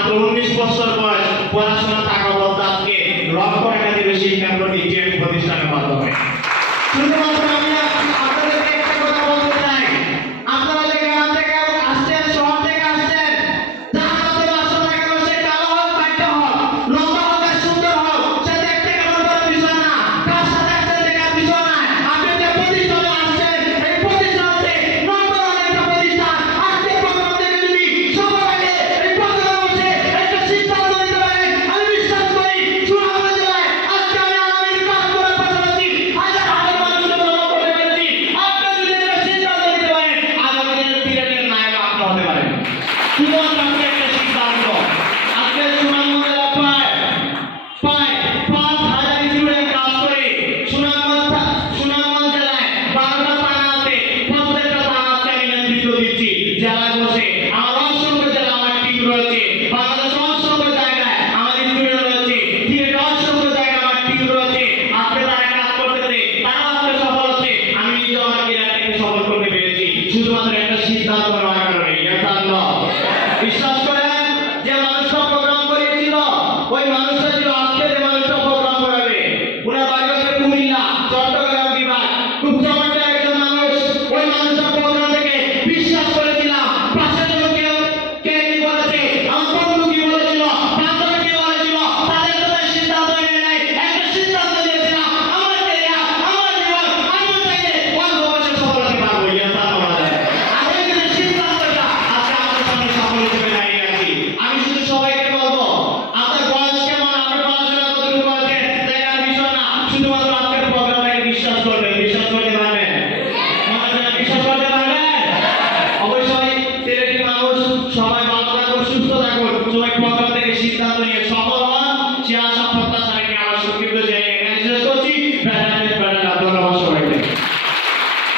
মাত্র 19 বছর বয়স, পড়াশোনা টাকা বলতে আজকে লক্ষ টাকা দিয়ে শিক্ষা প্রতিষ্ঠানের মাধ্যমে। শুধুমাত্র আমি আপনাদেরকে একটা কথা বলতে চাই, আপনারা যে গ্রাম থেকে আসছেন, শহর থেকে আসছেন, যার মধ্যে বাসা না কেন সে কালো হোক, পাইটা হোক, লম্বা হোক আর সুন্দর হোক, সে দেখতে কেমন বড় বিষয় না, কার সাথে আসছেন দেখার বিষয় না। আপনি যে প্রতিষ্ঠানে আসছেন, এই প্রতিষ্ঠানটি নম্বর একটা প্রতিষ্ঠান। আজকে প্রোগ্রাম থেকে যদি সবার আগে এই প্রোগ্রাম বসে একটা সিদ্ধান্ত নিতে পারেন, আমি বিশ্বাস করি সুনামগঞ্জ জেলায় আজকে আমি আগামীর কাজ করার পাশাপাশি হাজার হাজার মানুষকে বলা করতে পেরেছি। আপনি যদি একটা সিদ্ধান্ত নিতে পারেন, আগামী দিনের সিলেটের নায়ক আপনি হতে পারেন। শুধুমাত্র আপনি একটা সিদ্ধান্ত। আজকে সুনামগঞ্জ জেলা প্রায় 5,000 স্টুডেন্ট কাজ করে। সুনামগঞ্জ জেলায় 12টা থানা আছে, প্রত্যেকটা থানা আজকে আমি নেতৃত্ব দিচ্ছি। জেলায় বসে আমার অসংখ্য জেলা আমার টিম রয়েছে, বাংলাদেশ অসংখ্য জায়গায় আমার স্টুডেন্ট রয়েছে, সিলেটে অসংখ্য জায়গায় আমার টিম রয়েছে। আজকে তারা কাজ করতেছে, তারা আজকে সফল হচ্ছে, আমি নিজেও আমার ক্যারিয়ারটাকে সফল করতে পেরেছি শুধুমাত্র একটা সিদ্ধান্ত নেওয়ার কারণে। ইনশাআল্লাহ বিশ্বাস করেন, যে মানুষটা প্রোগ্রাম করেছিল ওই মানুষটা ছিল আজকে যে মানুষটা প্রোগ্রাম করাবে। ওনার বাড়ি হচ্ছে কুমিল্লা, চট্টগ্রাম বিভাগ, খুব চমৎকার একজন মানুষ। ওই মানুষটা প্রোগ্রাম থেকে বিশ্বাস করেছিলাম, পাশে যেন কেউ কে কি বলেছে, আমার বন্ধু কি বলেছিল, বান্ধব কি বলেছিল, তাদের কথা সিদ্ধান্ত নিয়ে নেয়। একটা সিদ্ধান্ত নিয়েছিলাম, আমার ক্যারিয়ার, আমার জীবন, আমি চাইলে অল্প বয়সে সফল হতে পারবো। ইনশাআল্লাহ আমি যদি সিদ্ধান্তটা আজকে আপনার সামনে সফল হিসেবে দাঁড়িয়ে আছি। আমি শুধু সবাইকে বলবো, আপনার বয়স কেমন, আপনি পড়াশোনা কতটুকু করেছেন দেখার বিষয় না, শুধুমাত্র আপনার প্রোগ্রামটাকে বিশ্বাস করবেন। বিশ্বাস করতে পারবেন? বিশ্বাস করতে পারবেন? অবশ্যই সিলেটি মানুষ সবাই ভালো থাকুন, সুস্থ থাকুন, সবাই প্রোগ্রাম থেকে সিদ্ধান্ত নিয়ে সফল হন। সে আশা প্রত্যাশা রেখে আমার সংক্ষিপ্ত জায়গায় এখানে শেষ করছি।